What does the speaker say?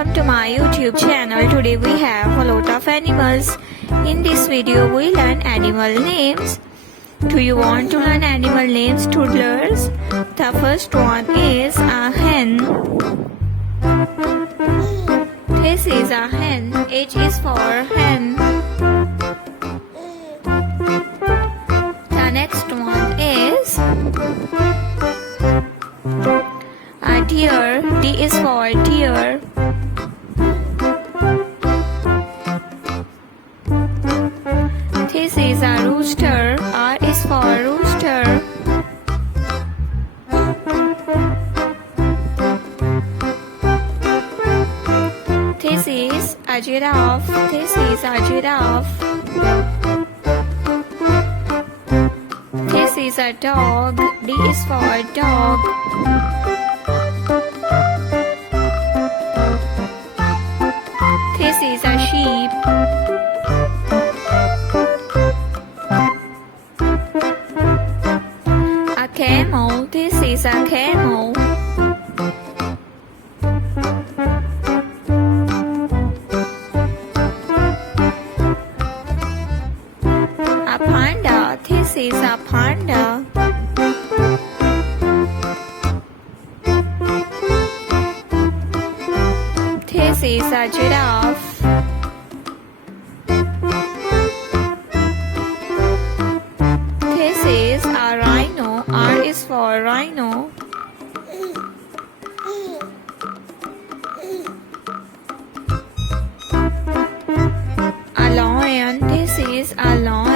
welcome to my YouTube channel. Today we have a lot of animals. In this video we learn animal names. Do you want to learn animal names, toddlers? The first one is a hen. This is a hen. H is for hen. The next one is a deer. D is for deer. This is a rooster. R is for rooster. This is a giraffe. This is a giraffe. This is a dog. D is for dog. This is a sheep. A camel. This is a camel. A panda. This is a panda. This is a giraffe. This is a rhino. R is for rhino. A lion. This is a lion.